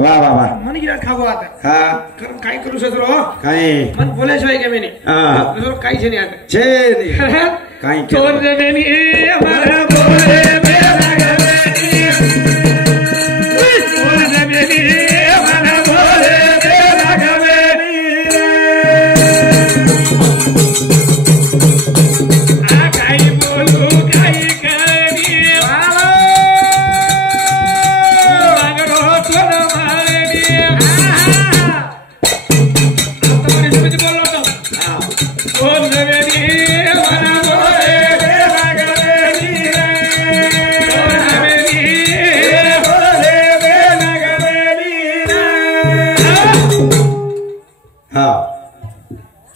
वाह वाह वाह मन गिरा खागो आता हाँ काय करू ससरो काय मन बोल्याशिवाय का मी हाँ ससरो काहीच नाही आता छे काय तोर देनी हमारा बोले मेरा गवे तोर देनी हमारा बोले मेरा गवे आ काय बोलू काय करी वाला मागरो तोर मारी आता मी तुझे बोललो तो तोर देनी हमारा बोले मेरा गवे तोर देनी बोले मेरा गवे हाँ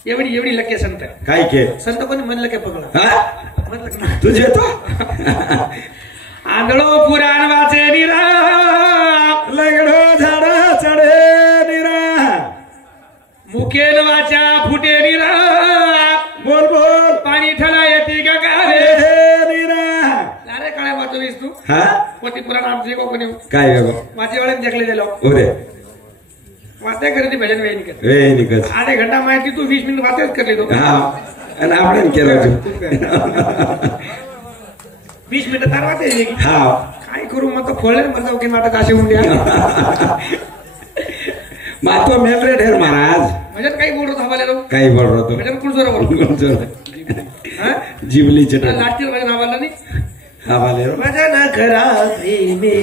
एवढी एवढी लके संत काय के संत कोणी म्हणलं काय पगला हाँ म्हणलं का तुझे तो आंधळो पुराण वाचे निरा लगडो झाडा चढे निरा मुकेल वाचा फुटे निरा बोल बोल पाणी ठला येते का रे निरा अरे काय वाचवीस तू हाँ पोती पुराण आमचे कोणी काय गो वाचे वेळेत देखले गेलो उदे वाते करते भजन वेळ निकत वे निकस आधे घंटा माहिती तू 20 मिनिट वातेच करले तो हाँ आणि आपण केलं 20 मिनिट तार वाते हाँ काय करू मग तो फोडले मर जाऊ की नाटक असे उंड्या मातो मेल रे ढेर महाराज भजन काही बोलतो थांबाले लो काही बोल रहा तो भजन कुण जोर बोल हां जिबली चटक लास्टचे भजन आवाला नाही हा वाले रो भजन करा प्रेमी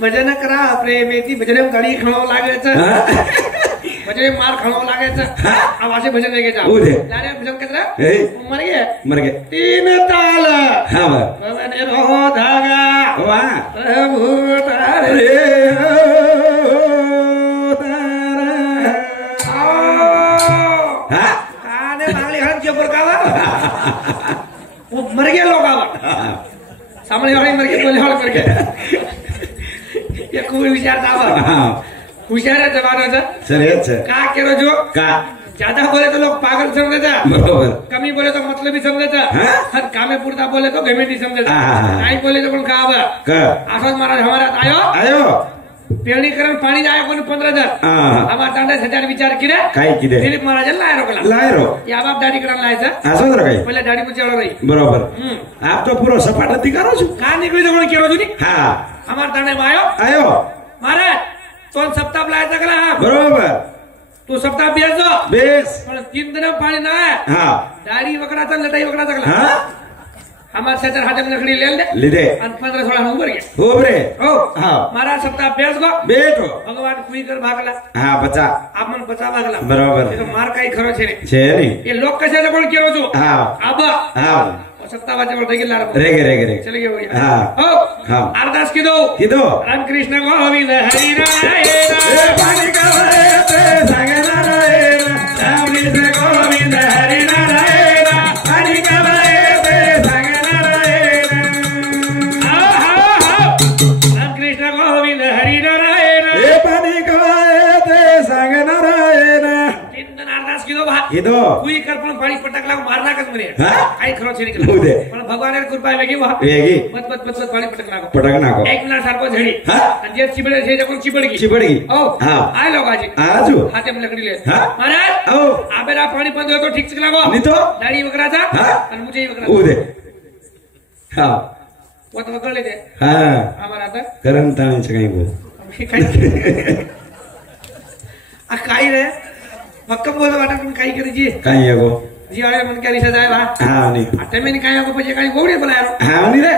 भजन करा प्रेमी भजन गाडी खणावं लागायचं भजन मार खणावं लागायचं आवाजे भजन वेगळेच उदे लारे भजन कसरा ए मर गे तीन ताल हाँ बर भवने रो धागा वाह प्रभु तारे रे हाँ काने मागली घाल के ऊपर कावा वो मर गए लोग आवा सामने वाले मर गए बोले वाले मर गए ये कोई विचार था हाँ होशियार है जमाना सर हेच का केरो जो का ज्यादा बोले तो लोग पागल समझता बरोबर कमी बोले तो मतलबी समझता हाँ? हर कामे पुरता बोले तो घमेंडी समझता हाँ। नहीं बोले तो कौन कहा का आसोज महाराज हमारा आयो आयो पेरणी करण पाणी जाय कोणी 15,000 हाँ आम्हा तांडा हजार विचार किरे काय किदे दिलीप महाराज लायरो कला लायरो या बाप दाढी करण लायचा असं तर काय पहिले दाढी पुचे एवढं नाही बरोबर आप तो पूरा सपाट करो छु का निकली तो कोणी केरो तुनी हाँ हमार तांडे मायो आयो महाराज तो सप्ताह लायचा कला हा बरोबर तू सप्ताह बेचो बेस पण 3 दिन पाणी नाही हाँ दाढी वकडाचा लटाई वकडाचा कला हाँ हमार सतर हाथ में लकड़ी ले ले लिदे और 15-16 ऊपर गए हो रे ओ हाँ मारा सप्ताह बेच गो बेटो भगवान कुई कर भागला हाँ बचा आप मन बचा भागला बरोबर तो मार काही खरो छे छे नी ये लोग कसे कोण केरो जो हाँ अब हाँ सप्ताह वाचे बोल गेला रेगे रेगे रेगे चले गए हाँ ओ हाँ अरदास की दो किदो रामकृष्ण गोविंद हरि नारायण पाणी कवळे ते सांगना रे रामकृष्ण गोविंद हरी नारायण पाणी कवळे ते सांगना रे रामकृष्ण गोविंद हरि नारायण हे पाणी कवळे ते सांगना रे चिंतन अरदास की दो भा किदो कुई कर पण पाणी पटकला मारना कस म्हणे हाँ? काही खरो छे उदे. पण भगवान कृपा वेगी वा वेगी मत मत मत मत पाणी पटकला पटक नाको एक ना सारखो झडी हाँ? आणि जे चिबडे छे कोण चिबडगी चिबडगी ओ हाँ आय लोकाजी आजू हाते में लकड़ी ले हाँ? महाराज ओ आबेला पाणी पण देतो ठीक चिकला गो नी तो दाढी वगराचा हाँ? आणि मुझे वगरा उदे हाँ वो तो वगळले ते हाँ आम्हाला आता करम ताणीचं काही बोल काय आ काय रे मक्कम बोलतो वाटत पण काही करायची काही गो जी आळे मन काय निशा जाय बा हाँ नी आता मी काय को पजे काही गोवडे बोलाय हाँ नी रे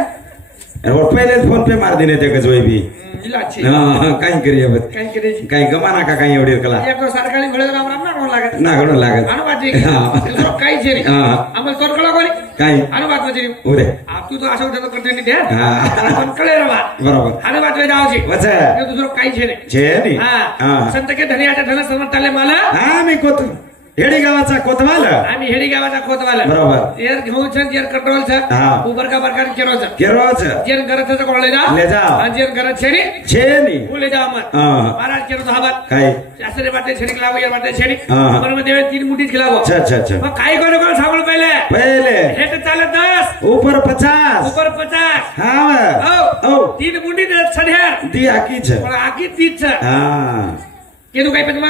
और पहले फोन पे मार देने ते कसोई भी जिला अच्छी हाँ काही करिए बस काय करायची काही गमाना का काही एवढी कला एक तो सरकारी घोडे राम राम ना कोण लागत ना घडून लागत अनुवादी हाँ. काही छे रे हाँ आम्हाला तोडकळा कोणी काही अनुवाद म्हणजे उदे आप तू तो असं होतं कंटिन्यू द्या हाँ पण कळे रे बा बरोबर अनुवाद वे जावची वचा दुसरं काही छे रे छे नी हा हाँ संत के धनियाच्या धन समर्थाले मला हाँ मी कोत हेडी गावाचा कोतवाल आम्ही हेडी गावाचा खोतवाला बरोबर एर घेऊन छन एर कंट्रोल छ हा. ऊपर का बरकार केरोच केरोच जेन करत छ कोण ले जा ले जा. आणि जेन करत छेडी छेनी ले जा मत हा. महाराज केरो धाबात काय शास्त्रे बाटे छेडी खिलावो एर बाटे छेडी हा. पर मध्ये तीन मुठी खिलावो अच्छा अच्छा अच्छा मग काय करू कोण सांगू पहिले पहिले हेट चालत 10 ऊपर 50 ऊपर 50 हा ओ तीन मुठी छड्यार दी आकी छ पण आकी 30 छ हा केदू काय पतमा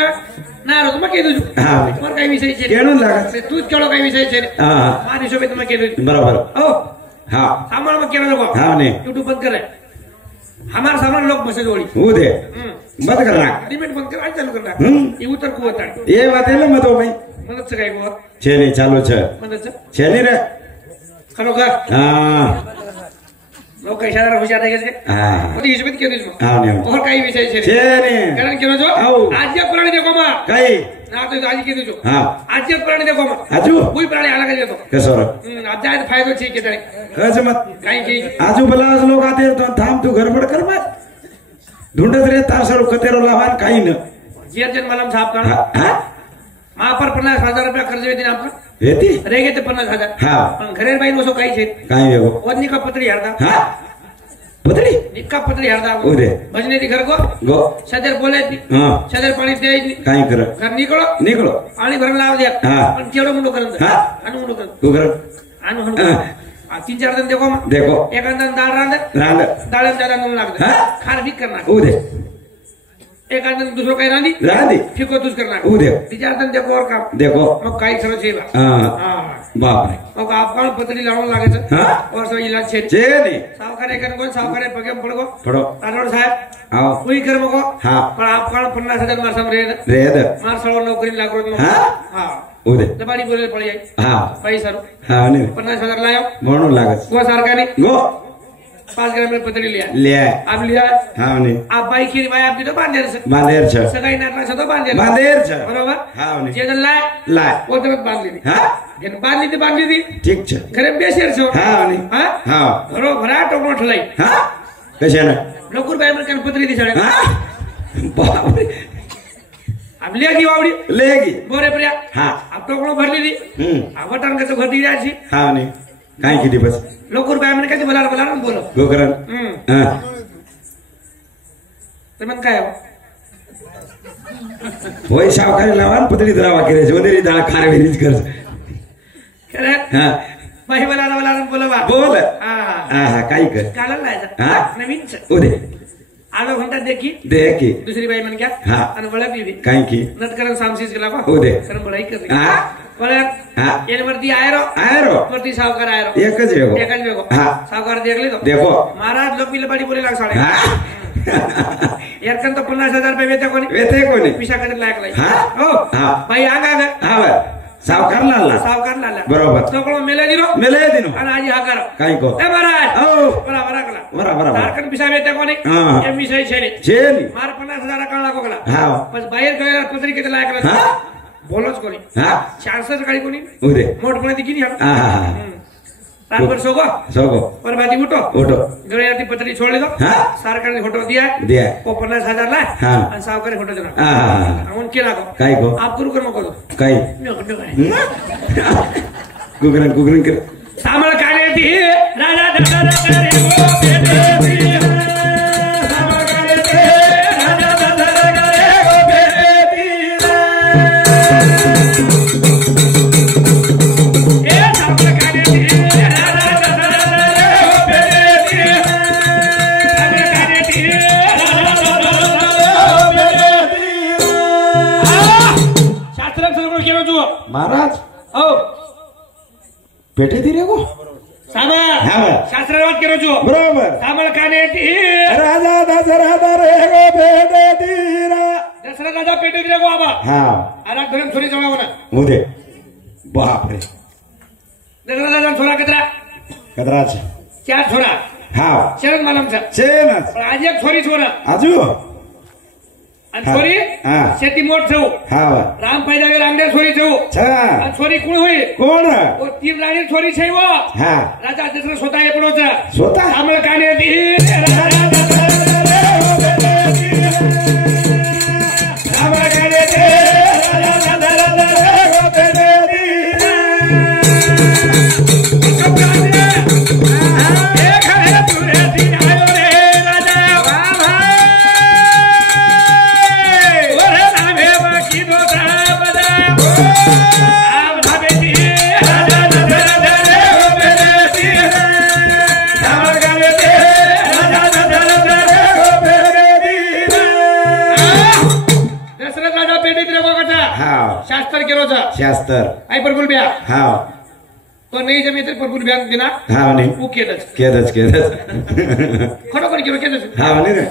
ना रो तुम केदू हा. पर काय विषय छे केणू लागत तू केळो काय विषय छे हा मारी शोभे तुम केदू बरोबर ओ हा सामान मग केलो नको हा ने यूट्यूब बंद करे हमारा सामान लोग बसे जोड़ी उदे बंद कर रहा लिमिट बंद कर आज चालू करना ये उतर को होता ये बातेला मतो भाई मदद से काय को छेनी चालू छ मदद से छेनी रे करो का हा लोग कैसा होशियार है कैसे हा मोदी हिशोबत केदू इसको हा ने और काय विषय छे छेनी कारण केलो जो औ. आज या पुराणी देखो मा काय ना तो आज केदू जो हा आज या पुराणी देखो मा आजू कोई प्राणी आला का देतो कसोर आज जाय फायदो छे के तळे कज मत काय की आजू बलाज लोग आते तो थांब तू गडबड कर मत ढूंढत रे तासर कतेरो लावान काही न जेर जन मलम साहब का हा हा? मा पर 50,000 रुपया कर्ज वेदी आपका येती रेगे ते 50,000 हा पण घरेर बाई नसो काही छे काय वेगो वदनी का पत्री हरदा हा पतली निक्का पत्री हरदा उदे भजने दी घर को गो सदर बोले थी हा सदर पाणी दे काय कर घर निकलो निकलो पाणी भरून लाव द्या हा. पण केवढं मुंडो करन हा. अनु मुंडो करन तू कर अनु हनु आ 3-4 दिन देखो मा देखो एक अंदर दाल रांद रांद दाल दादा नून लागत हा. खार भी करना उदे एक अंदर दूसरो काय रांदी रांदी फिको तुझ करना उदे तीसरा दिन देखो और काम देखो मग काही खरं छे हा हा बाप रे मग आपण पत्री लावून लागायचं हा और सो इलाज छे छेनी सावकारे कर कोण सावकारे पगे पडगो पडो राठोड साहेब आओ कोई कर मगो हा पण आपण 50,000 मार समरे रेद मार सळो नोकरी लागरो मग हा? हा उदे दबाडी बोले पडी जाई हा पैसा रो हा ने 50,000 लायो म्हणून लागत गो सरकारने गो 5 ग्राम में पत्री लिया ले आप लिया हा ने आप बाई की बाई आपकी तो बांधेर से बांदेर छ सगाई नाटला से तो बांधेर बांदेर छ बरोबर हा ने जे जन लाय लाय वो तो बांध ली हा जन बांध ली थी ठीक छ घरे बेसेर छो हा ने हा हा घरो भरा टोकरो ठलाई हा कशाने लोकुर बाई में कन पत्री दी साडे हा बाप रे आप लिया की वावडी लेगी बोरे प्रिया हा आप टोकरो भरली दी आवटन के तो भरती जाची हा ने काय किती बस लोकुर बाई में कधी बोला बोलो गोकरण हा तर मग काय हो होय सावकारी लावान पतली दरावा केले वंदेरी दाळ खारवेरीच कर खरे हा बाई बोला बोलवा बोल हा हा काय कर काला हा? लायचा नवीन उदे आलो घंटा देखी दे की दुसरी बाई म्हण क्या हा. आणि बळा बी काय की नटकरण सामसीस गेला का उदे कारण बळाई कर हा बळा हा येन वरती आयरो आयरो वरती सावकार आयरो एकच वेगो एकच वेगो हा सावकार देखले तो देखो महाराज लोक बिलबाडी बोले लाग साडे हा यारकन तो 50,000 रुपये वेते कोणी वेते कोणी पिशाकडे लायक लाई हा? हो हा. बाई आगा गा हा बर सावकार लाला सावकार लाला बरोबर तोकळो मेले दिलो मेले दिनो आणि आजी हा करो काय को ए महाराज ओ बरा बरा कला बरा बरा बरा झारखंड पिसा वेते कोणी हा. ए विषय छेने जेनी मार 50,000 काढ लागो कला हा बस बाहेर गेला पत्री किती लायक हा बोलोच कोणी हा 400 काढी कोणी उदे मोठपणे ती किती हा हा रातभर सोगो सोगो पर बाती उठो उठो गळ्याती पत्री छोड़ दो हा सरकारने फोटो दिया दिया वो 50,000 ला हा. आणि सावकारी फोटो देना हा उनके लागो काय को आप गुरु कर्म करो काय गुगरन कर सामळ काढे ती राजा दशरथ करे गो बेटी सामळ काढे ती राजा दशरथ करे गो बेटी ए सामळ काढे ती राजा दशरथ करे गो बेटी सामळ काढे ती राजा दशरथ करे गो बेटी शास्त्रात सगळं केलं तू महाराज हो पेटे दी रे गो सामा हा शास्त्रवाद केलो जो बरोबर सामळ काने ती राजा दशरथ रे गो पेटे दीरा दसरा राजा पेटे दिले गो बाबा हा आला धरून थोडी जमा होना उदे बाप रे दसरा राजा थोडा कतरा कदराच 4 थोडा हा शरण मालमचा चेनच पण आज एक थोडी छोरा आजू आणि थोडी हा शेती मोठ ठेवू हा राम पैदावे रामदेव थोडी ठेवू छा आणि थोडी कुण होई कोण ओ 3 राणी थोडी छे वो हा राजा दसरा स्वतः येपडोचा स्वतः सामळ काने ती राजा दशरथ रे गो बेटी सामळ काने ती राजा दशरथ रे गो पेटीत रे बघाचा हाव शास्त्र केलोचा शास्त्र आई परपुल ब्या हाव तो नाही जमी तर परपुल ब्या दिना हाव नाही उ केदच केदच खरोखर केलो केदच हाव नाही रे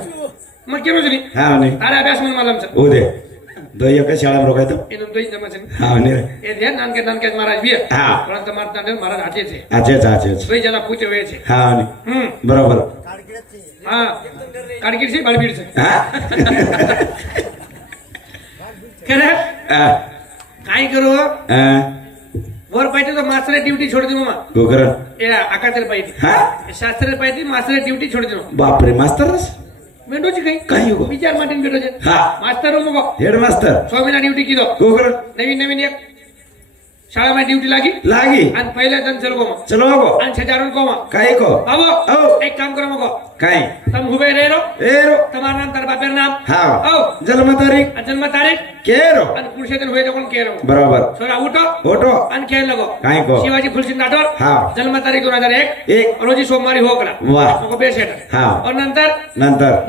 मग केलोच नाही हाव नाही अरे अभ्यास म्हणून मला आमचा उदे दो एका शाळा रोगायतो एनम दोई जमाचे हाव नाही रे ए ध्यान नानके महाराज भी हा परंतु मारता महाराज आते छे अच्छा दोई जला पूछे हुए छे हाव नाही बरोबर हां काडकीर छे बाळबीर छे करे काय करो वर पाहिजे तो मास्टर ड्यूटी छोड़ दी मामा गोकरण ए आकातर पाहिजे हा शास्त्र पाहिजे मास्टर ड्यूटी छोड़ दी बापरे मास्तर मेंडो ची काही हो विचार माटीन बेटो छे हा मास्टर हो मगो हेड मास्टर 6 महीना ड्यूटी कीधो गोकरण नवीन एक शाळा में ड्यूटी लागी आणि पहिल्या जण चलो मगो आणि छजारून को काय को आवो एक काम करो मगो काय तम हुबे रेरो તમારું નામ તાર બાપેર નામ હા આવ જન્મ તારીખ કેરો અને પુરુષેતન હોય તો કોણ કેરો બરાબર છોરા ઉઠો અને ખેલ લગો કાઈ કો શિવાજી ફુલસિંહ રાઠોડ હા જન્મ તારીખ 2001 રોજી સોમવારી હોકડા વાહ તો બે સેટ હા और नंतर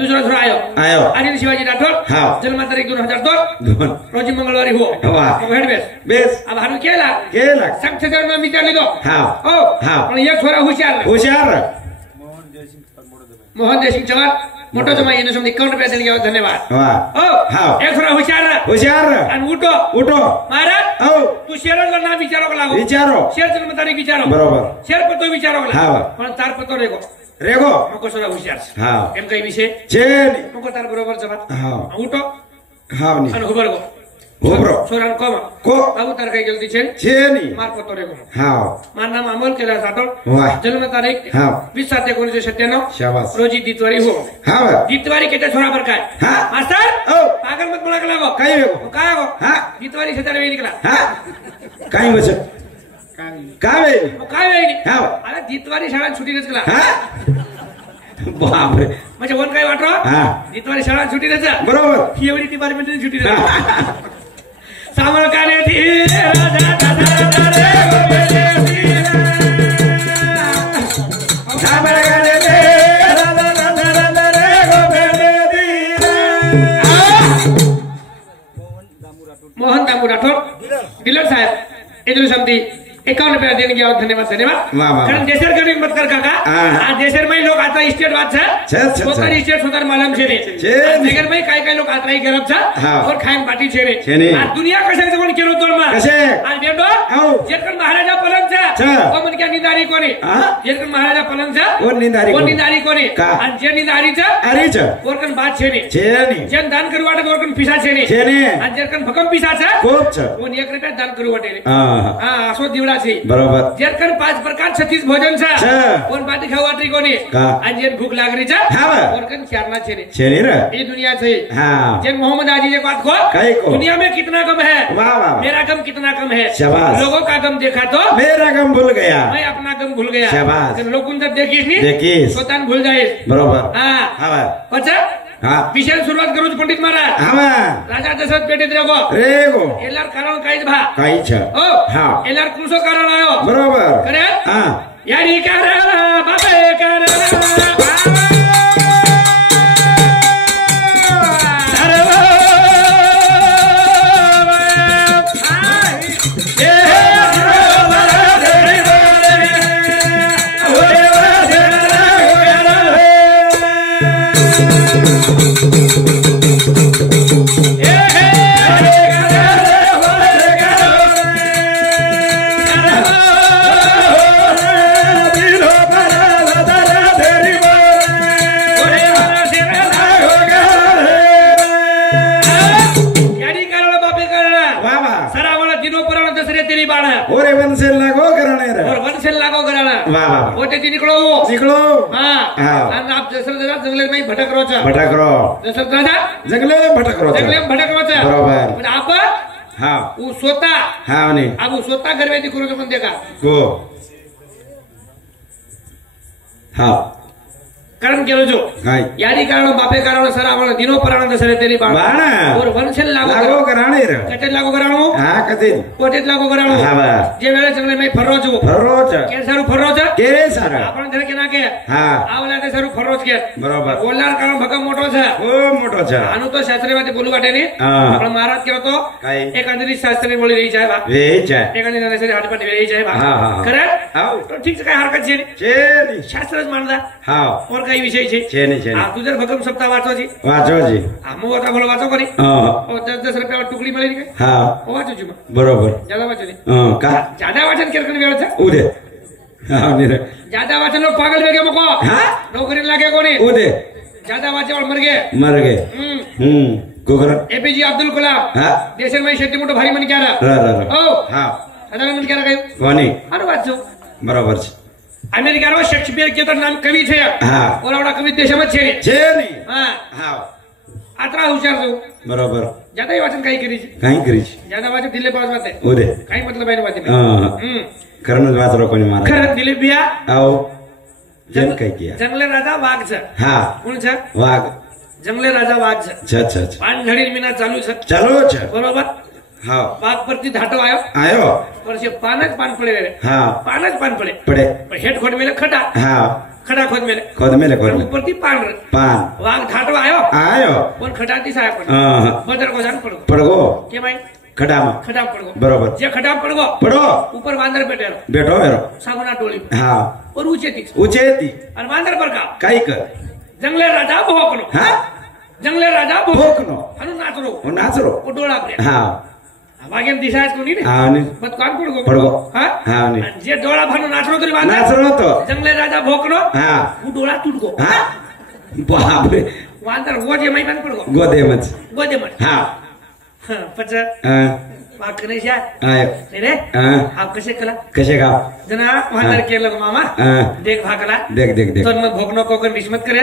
दूसरा छोरा आयो अनिल शिवाजी राठोड हाँ जन्म तारीख 2002 रोजी मंगळवारी हो वाह हेड बेस अब हारू केला संख्य जर नाम विचार लीधो हाँ ओ हाँ पण एक छोरा होशियार मोहन जयसिंह चव्हाण मोठो जमा येणे समधी 51 रुपया दिले गेवा धन्यवाद वाह ओ हां एक थोड़ा होशियार आणि उठो महाराज ओ तू शेरला नाम विचारो शेर जन्म तारीख विचारो बरोबर शेर पतो विचारो हां पण तार पतो रेगो मको सोरा होशियार हां एम काही विषय चेनी मको तार बरोबर जमा हां उठो हां नी आणि उभरगो होब्रो सोरान को बाबू तार काही गलती चेनी मार पतो रेगो हां मार नाम अमोल केला राठोड वाह जन्म तारीख हां 20/7/1997 शाबाश रोजी दितवारी हो हां दितवारी केटा छोरा पर काय हां मास्टर ओ पागल मत बोला लागो काय हो हां दितवारी सतर वे निकला हां काय बच काय वे हां अरे दितवारी शाळा छुटी नसला हां बाप रे म्हणजे वन काय वाटरो हां दितवारी शाळा छुटी नसा बरोबर एवढी डिपार्टमेंट छुटी नसा सामर काने थी राजा दादा रे गोबेली सामर काने थी राजा दादा रे गोबेली मोहन दामू राठोड डीलर साहेब इधर समधी 51 रुपया देने गया धन्यवाद कारण देशर करी मत कर काका आ देशर में लोग आता स्टेट बात छे सोतर स्टेट सोतर मालूम छे नगर में काय लोग आता ही गरब छे और खाइन पार्टी छे आ दुनिया कसे कोण केलो तोर मा कसे आ बेडो जेकन महाराजा पलंग छे ओ मन क्या निंदारी कोणी जेकन महाराजा पलंग छे ओ निंदारी कोणी आ जे निंदारी छे ओरकन बात छे नी जेन दान करू वाटे ओरकन पिसा छे नी आ जेकन भकम पिसा छे खूब छे ओ 1 रुपया दान करू वाटे हां असो दिवडा बरोबर जेरकन 5 प्रकार 36 भोजन छे कोण बाटी खावाटी कोणी आणि जे भूक लागरी छे ओरकन चारना छे रे ये दुनिया छे हां जे मोहम्मद आजी जे बात को दुनिया में कितना कम है वाह वाह मेरा कम कितना कम है शाबाश लोगों का कम देखा तो मेरा कम भूल गया मैं अपना कम भूल गया शाबाश लोगों जब देखीस स्वतः भूल जाए बरोबर हां हां अच्छा हां विषय सुरुवात करू पंडित महाराज हां राजा दशरथ पेटीत रेगो एलार कारण काईच भा काईच ओ हां एलार कुसो कारण आयो बरोबर करे हां यारी कारण बाबे कारण भटक रो दशरथ राजा जंगले भटक रो बरोबर आप हां वो स्वतः हां ने अब स्वतः घर में करू पण देखा हो हां कारण केलो जो काय यारी कारण बापे कारण सर आम्हाला दिनो पराणंद सर तेरी बाणा और वंशल लागो कराणे रे कटे लागो कराणो हा कते कोटेत लागो कराणो हा बा जे वेळे चंगले मै फरोज फरोज के सर फरोज के सर आपण धर के ना के हा आवला ते सर फरोज के बरोबर बोलणार कारण भका मोठो છે ओ मोठो છે આનું તો શાસ્ત્રીમાંથી બોલવા માટે ને પણ મહારાજ કેવો તો કાઈ એકાંદરી શાસ્ત્રી બોલી રહી છે બા વે છે એકાંદરી નરેશ હાટપટ રહી છે બા હા હા કરે આવ તો ઠીક છે કઈ હરકત છે છે ની શાસ્ત્ર જ માનदा હા और કઈ વિષય છે છે ની છે આ તું જર ભગમ સપ્તાહ વાંચો છી વાંચો જી આમો વાતો બોલો વાંચો કરી હા ઓ 10 રૂપિયા ટુકડી મળી ગઈ હા ઓ વાંચો છું બરોબર જ્યાદા વાંચો નહીં કા જ્યાદા વાંચન કેર કરી વેળ છે ઉદે હા નીરે જ્યાદા વાંચન લો પાગલ વેગે મકો હા નોકરી લાગે કોની ઉદે ज्यादा वाचे और मर गए गोगर एपीजे अब्दुल कलाम हाँ देश में शेट्टी मोटो भारी मन क्या रहा ओ हाँ अदालत मन क्या रहा वानी अरे वाचो बराबर છે अमेरिका रो शेक्सपियर के तो नाम कवि छे हाँ और आवड़ा कवि देश में छे नहीं हाँ हाँ आत्रा होशियार छो बराबर ज्यादा ही वाचन काई करी छे काई करी छे ज्यादा वाचन दिले पास बात है ओदे काई मतलब है बात हां करन वाच रो कोनी मारा खरत दिले बिया आओ जन कई किया जंगले राजा वाघ छे हां कोण छे वाघ जंगले राजा वाघ छे अच्छा अच्छा पान घड़ी मीना चालू छे चालू छे बरोबर हाँ वाघ परती धाटो आयो पर से पान पड़े रे हाँ पान पड़े पर हेड खोद मेले खटा हाँ खड़ा खोद मेले ऊपर थी पान वाघ धाटो आयो और खटा थी साया बदर को जान पड़गो के भाई खड़ा पड़गो बरोबर जे खड़ा पड़ो ऊपर वांदर बैठो सागुना टोली हाँ और ऊंचे थी और वांदर पर का काई कर जंगले राजा भोकनो हाँ जंगले राजा भोकनो अनु नाचरो ओ डोळा पे हाँ वागेन दिशाच कोनी ने हां ने मत कान पड़गो हां हां ने जे डोळा भानो नाचरो तरी वांदर नाचरो तो जंगले राजा भोकनो हां वो डोळा टूटगो हां बाप रे वांदर गोजे मै कान पड़गो गोदे मत हां पच हां वाकने शा आयो रे हां आप कसे का जना वांदर केलं मामा देख भाकला देख तो मग भोकनो कोकन विस्मत करे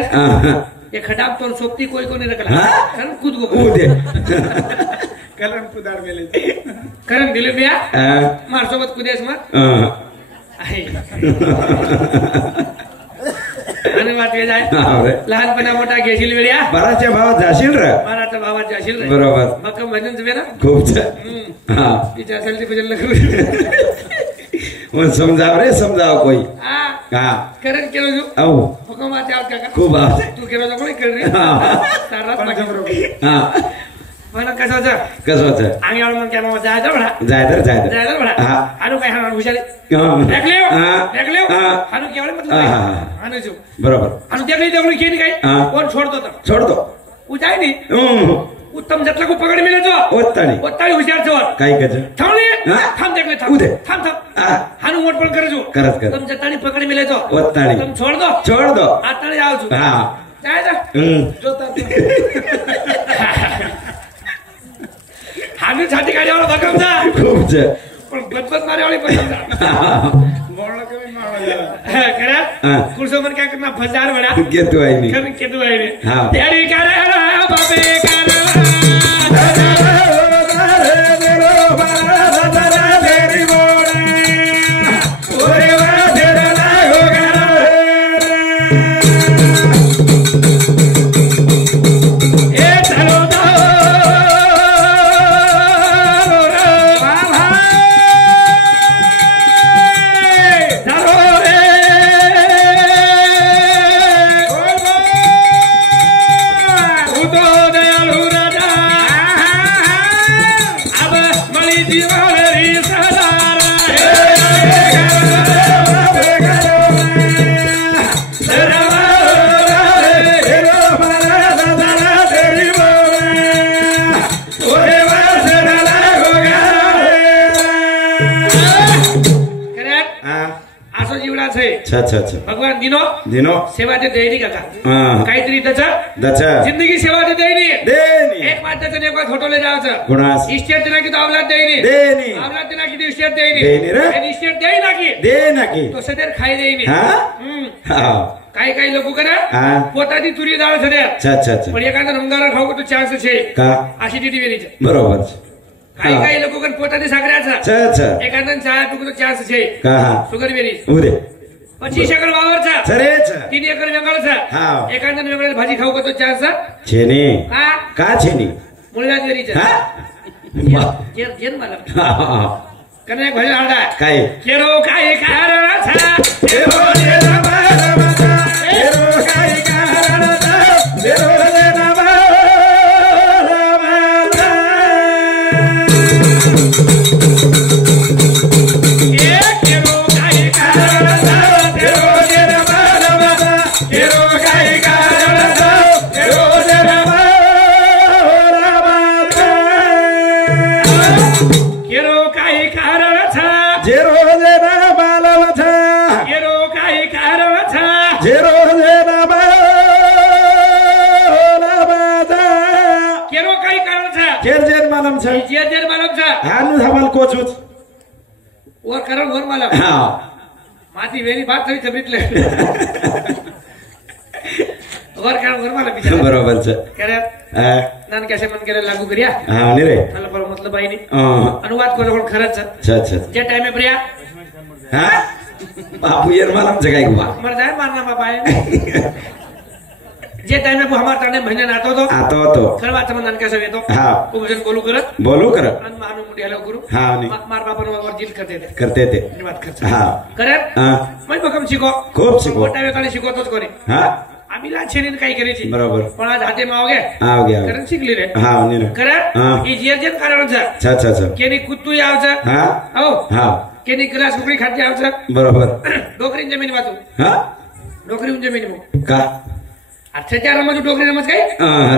ये खडाप तो सोपती कोई को नहीं रखला कन कूद गो कूदे कलन कुदार मेले करण दिले बिया मार सोबत कुदेस मत आणि वाटवे जाय लहानपणा मोठा घेशील वेळ्या बाराच्या भावात जाशील रे बाराच्या भावात जाशील रे बरोबर मक्कम भजन जवे ना खूप हां तिच्या असेल भजन लगू समजाव कोई हां करण केलो जो औ हुकम आते आव काका खूप तू केलो जो कोई कर रे सारा हां मला कसं होतं आम्ही आलो मग काय मामा जायचं बडा हां आलो काय हां हुशारी देखले आनो केवळे मतलब आनो जो बरोबर आनो देखली केली काय कोण छोडतो उजाय नी उत्तम जतला को पकड मिले जो ओत्ताळी हुशार जो काय कज थांबले थांब देखले थांब हानु मोट पण करे जो करत तुम जतळी पकड मिले जो ओत्ताळी तुम छोड़ दो आताळी आव जो हां जाय जा जोता हानु छाती काढ्यावर भगम जा खूप छ पण गदगद मारेवाली पसंद बोलणं कमी मारला करा कुर्सो मन काय करना फजार बडा केतु आहे नी केतु आहे नी तयारी कर बापे कर अच्छा भगवान दिनो सेवा ते देईनी काका काहीतरी त्याचा जिंदगी सेवा ते देईनी एक बात त्याचं एक बात फोटोले जायचं गुणास इस्टेट दिला की तो अवलाद देईनी अवलाद दिला की इस्टेट देईनी इस्टेट देई ना की तो सदर खाई देईनी काही लोक करा पोताची तुरी डाळ सध्या पण एखादा रंगाला खाऊ तो चान्स छे अशी टीटी वेरीचे बरोबर काही लोक पोताची साखऱ्याचा एखादा चहा तुक तो चान्स छे शुगर वेरी 25 एकर वावरचा सरेच 3 एकर जंगलचा हा एखाद्या वेगळ्या भाजी खाऊ करतो 4 छेनी हा का छेनी मुळव्या जेरीचा हा जेन मला कने भजन हाडा काय केरो काय कारणाचा केरो जेना बाळाचा केरो काय कारणाचा केरो जेना बाळाचा ए केरो काय कारणाचा केरो जेना बाळाचा केरो काय कारणाचा केरो जेना बाळाचा केरो काय कारणाचा जेरो जेना बाळाचा केरो काय कारणाचा जेरो जेना बाळाचा केरो काय कारणाचा केर जेन मालम छ जेर मालमचा हानु धाबल कोचुच वर करण वर मालम हा माती वेरी बात थोडी तबीतले वर करण वर मालम बिचारा बरोबर छ करे नान कैसे मन करे लागू करिया हा नि रे मला पर मतलब आहे नी हा अनुवाद करो पण खरंच अच्छा अच्छा जे टाइम में प्रिया हा बापू येर मालम छ काय गुवा मर जाए मारना बाबा है जे टाइम में हमार ताने महीने आतो तो खरवा चमन कैसे येतो हा कुजन करत बोलू कर अन मानु मुंडियाला गुरु हा नि मार बापन वर जिल करते थे धन्यवाद खर्च हा करे हा मैं बकम शिको खूप शिकव मोठा वेळाने शिकवतोच कोणी हा आम्ही लहानशेने काही करायची बरोबर पण आज हाते मावगे आव गया कारण शिकली रे हा नि रे करे हा. ही जेर कारणचा अच्छा अच्छा अच्छा केनी कुत्तू यावचा हा हो हा केनी ग्रास उकडी खाती यावचा बरोबर डोकरी जमीन वाचू हा डोकरी जमीन मग का अच्छा चार रमज डोकरी रमज काय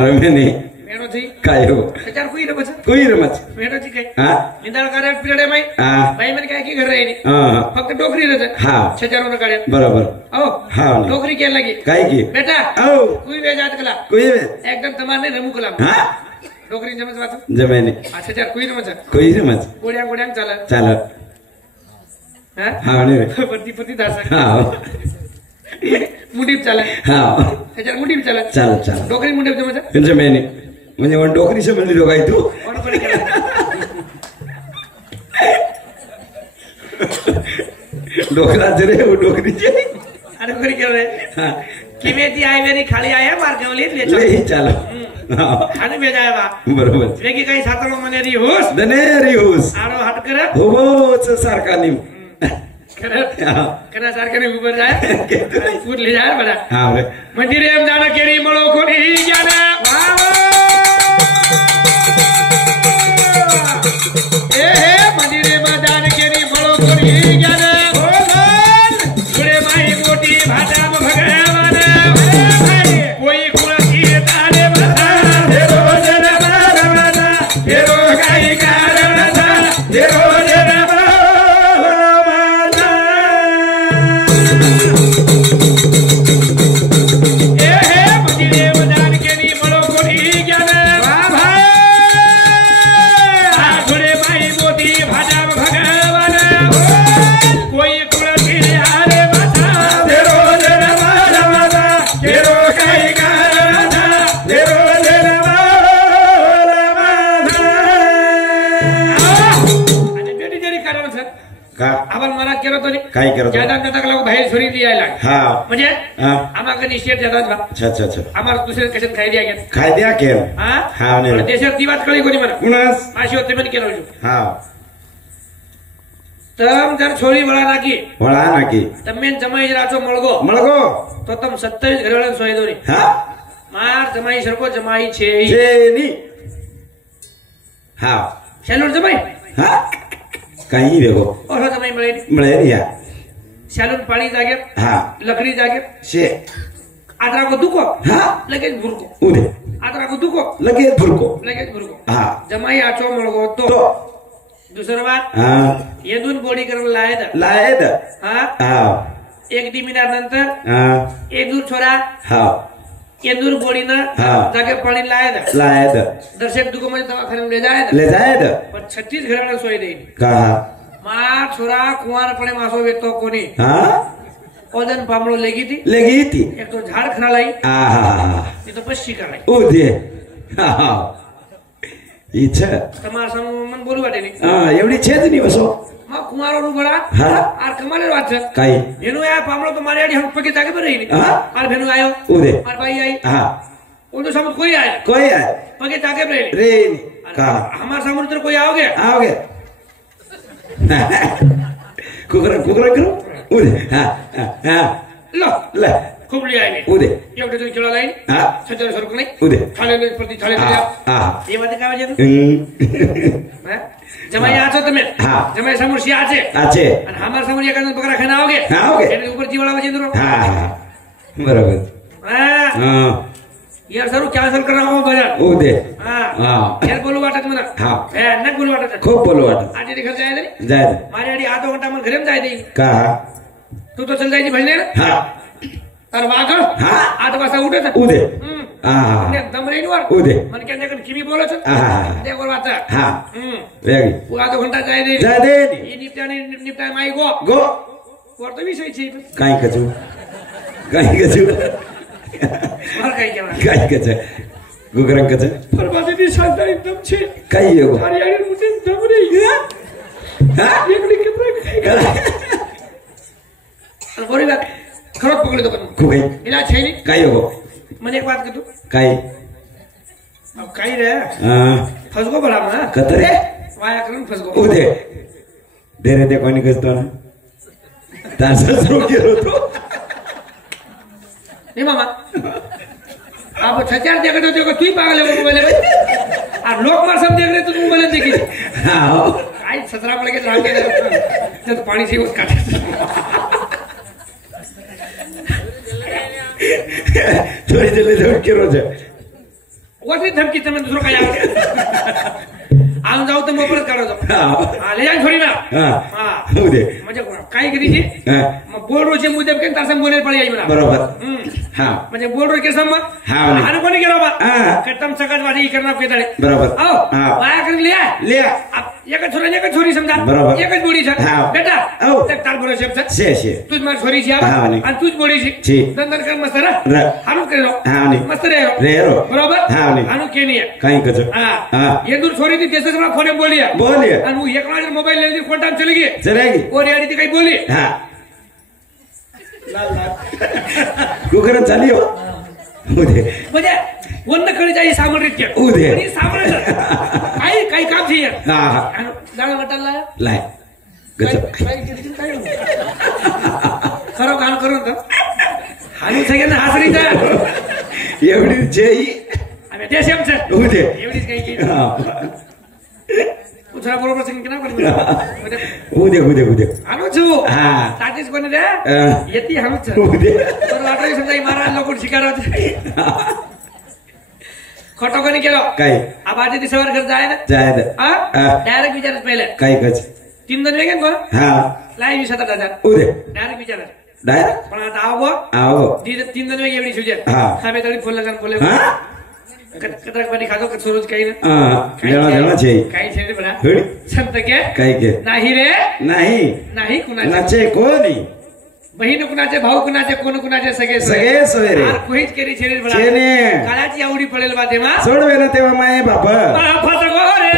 रमेने मेणो थी काय हो चार कोई रमज कोई रमच मेणो थी काय हा निंदाळ कार्य पिरडे माई हा बाई म्हणे काय की घर राहिली हा फक्त डोकरी रज हा छचारों काढ्या बरोबर हो हा डोकरी केला लगी काय की बेटा औ कोई वे जात कला कोई एकदम तमाने रमू कला हा डोकरी जमज वाचू जमेने अच्छा चार कोई रमज कोई रमच गोड्या गोड्या चालत चालत हा हा नि रे पती पती दासा हा मुडीप चालत हा त्याच्यावर मुडीप चालत चालत चालत डोकरी मुडीप जमज जमेने म्हणजे वन डोकरी समजली दोघाय तू कोण कोणी केला डोकराच रे वो डोकरीचे अरे कोणी केलं रे हा किमे ती आई मेरी खाली आया मार्गवलीत लई चाल आणि बेजाय बा बरोबर वेगी काही सातळो मने री होस दनेरी हुस आरो हट कर होच सारखा निम करा सारखा ने उभर जाय पूर ले जाय बडा हा रे मंदिरे एम जाना केरी मळो कोणी ज्ञान ए हे मंदिरे मा जान केरी मळो कोणी ज्ञान गुडे माई मोठी भाटा भगवान कोई कुळकी तारे बता देरो जन बारवाना देरो काही कारणा देरो जन बारवाना ए हे मंदिरे मा जान केरी मळो कोणी ज्ञान गुडे माई मोठी भाटा भगवान कोई कुळकी तारे बता देरो जन बारवाना देरो काही कारणा देरो जन बारवाना आणि बेटी जरी कारण सर का आपण मला केलं तरी काय करतो ज्यादा त्याला बाहेर सोडी यायला हा म्हणजे हा आम्हाला निश्चित देतात बा अच्छा अच्छा अच्छा आम्हाला दुसरे कशात खाई द्या घेत काय द्या केल हा हा नाही देशात ती बात कळी कोणी म्हणा कुणास माशी होते पण केलं होतो हा तम जर छोरी वळा नाकी वळा नाकी तमेन जमाई राचो मळगो मळगो तो तम 27 घरवाळा सोयदोरी हा मार जमाई सरको जमाई छे जेनी हा शालूर जमाई हा काही देखो ओहो जमाई मळे मळे या शालूर पाणी जागे हा लकडी जागे शे आदरा को दुको हा लगेच भुरको उदे आदरा को दुको लगेच फुरको लगेच भुरको हा जमाई आचो मळगो तो तो दुसरं बात हा येदून बोडी करून लायद लायद हा हा एक दिमिनार नंतर हा येदूर छोरा हा येदूर बोडीनं हा. जागे पाणी लायद लायद दर्शक दुको मध्ये दवाखान्यात ले जायद ले जायद पण 36 घराला सोय देईल का मा छोरा कुवारपणे मासो वेतो कोणी हा ओदन पामळो लेगी ती लगी ती एक तो झाड खणालाई आहा तिथं पश्ची कराय उदे हा इच्छा તમારા સામે મને બોલવા દે हा एवढी छेद नाही बसो માં कुमारो नु बड़ा आर कमाले बात है काई भेनु आया पामलो तो मारे आडी हम पके जाके पर रही आर भेनु आयो उदे आर भाई आई हां वो तो सब कोई आया पके जाके पर रे का हमार समुद्र कोई आओगे कुकरा करो उदे हां लो ले खूब ले आए उदे एवढे तुम्ही केला नाही सज्जन सरक नाही उदे थाले प्रति थाले ये बात काय वाजे जमाई आछो તમે जमाई समोर सी आछे અને हमार समोर एकाने बकरा खाना आओगे એટલે ઉપર જીવાળા વજે દરો बरोबर हां यार सरू कॅन्सल करा हो बजार उदे यार बोलू वाटत मला न बोलू वाटत खूप बोलू वाटत आज दिखत जाय रे जाय मारी आडी आधो घंटा मन घरेम जाय दे का तू तो चल जायची भजने ना तर वाग 8 वाजता उठत उदे दम रे वर उदे मन केने किमी बोलत ते वर वाचा वेगी वो आधो घंटा जाय दे ये निपटाने माई गो वर तो विषय छी काय कचू और काय केला काय कच गुगरंग कच फरमाते दी शांता एकदम छे काय येगो अरे यार मुझे दम रे एकडी के काय बोरी बात खरंच पकडले तो पण काय इला छैनी काय येगो મને એક વાત કે તું काय अब काय रे फसगो बडा ना कतरे वाया करून फसगो उदे दे रे ते कोणी कसतो ना तासच रोकेलो तो ए मामा आप छचार देखत होते को तू पागल है मोबाइल में और लोग मार सब देख रहे तो तू मोबाइल देखी हां काय ससरा पड़ के राम के तो पानी से उस काटे थोड़ी जल्दी धमकी रोज वरती धमकी तुम्ही दुसरं काय आऊन जाऊ तर मोबाईल काढतो ले जाईन थोडी ना उदे म्हणजे काय करीची मग बोल रोचे मुद्दे केन तासम बोलेल पडी आई मला बरोबर हां म्हणजे बोल रो के सम हां कोणी केला बा कटम सकाळ वाजी करना पेताळे बरोबर हां वाया कर ले एक छोरी समजा एकच बोडी छ बेटा एक ताल बोलो शब्द शे तुझ मार छोरी छी आणि तुझ बोडी छी दंदन कर मस्त रे हानु करो मस्त रे बरोबर हानु केनी काही कच ये दूर छोरी थी जैसे हमरा फोन में बोलिए और वो एक बार मोबाइल ले ली फोन टाइम चलेगी और यार थी कहीं बोली हां कुकर चालियो उदे म्हणजे वंद कडे जाई सामान रित्या उदे आणि सामान काही काम छी यार हां जाळ वाटायला लाय गजब काय खरं काम करून तर हानी सगळ्यांना हासरीचा एवढी जेई आम्ही देश आमचं उदे एवढीच काही की उचरा बरोबर सांगितलं ना उदे आलो छु ताटीस कोण दे येती हमच उदे पण वाटलं समजा महाराज लोक शिकारत खोटो कोणी केलो काय आबाजी दिसवर घर जाय ना डायरेक्ट विचारच पहिले काय कच 3 दिन वेगन कोण लाई 20,000 उदे डायरेक्ट विचार पण आता आओ 3 दिन वेग एवढी सुजे खाबे तळी फोन लगान बोले कतरक पाणी खातो का रोज काही ना लेवा छे काही छे बडा संत के काही के नाही रे नाही कुणाचे कोणी बहीण कुणाचे भाऊ कुणाचे कोण कुणाचे सगळे सोयरे कोणीच केली छेरी बडा काळाची आवडी पडेल बा तेव्हा सोडवे ना तेव्हा माये बाबा फसगो रे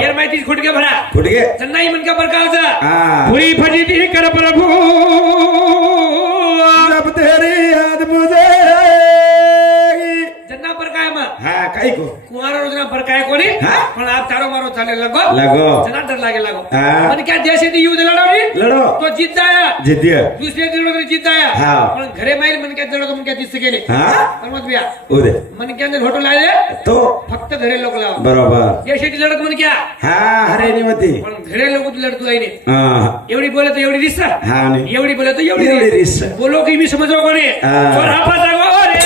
यार माहिती खुटके भरा नाही मन का बरकावचा हुई फजीती कर प्रभु जब तेरी याद मुझे जन्ना पर काय मग काही को कुमार रोजना पर काय कोणी पण आप तारो मारो चाले लगो जना डर लागे लगो मन क्या देश दी युद्ध लड़ो तो जीत जाया दुसरे दिन जीत जाया पण घरे माईल मन क्या जड़ो तो मन क्या जीत सकेले समझ बिया उदे मन के अंदर फोटो लाले तो फक्त घरे लोक लाव बरोबर देशाची लढत मन क्या हरे निमती पण घरे लोक लढतो आहे ने एवढी बोले तो एवढी रिस्सा एवढी बोले तो एवढी रिस्सा बोलो की मी समझो कोणी और हापा जागो रे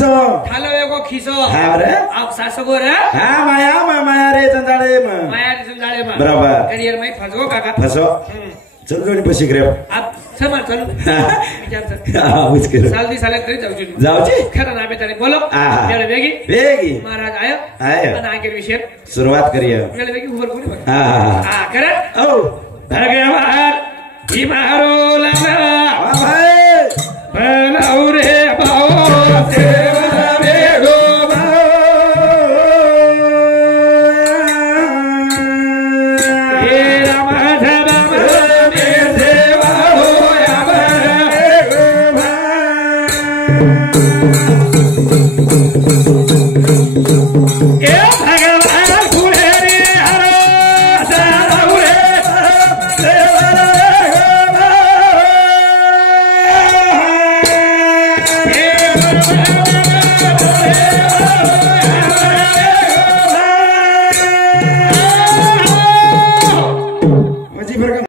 मासो थालो एगो खिसो हा रे आप सासो गो रे हा माया माया रे जंजाळे म माया संजाळे मा बरोबर करियर मै फसगो काका फसो चल जोडी पशी करे आप समा चलो विचार हा उचके सालदी साले तरी जाऊ जाऊची खरं नामे तरी बोलो वेळ वेगी महाराज आयो आणि आगे विषय सुरुवात करूया वेळ वेगी उभर कोणी हा हा करे ओ भगवान ही मारो लगा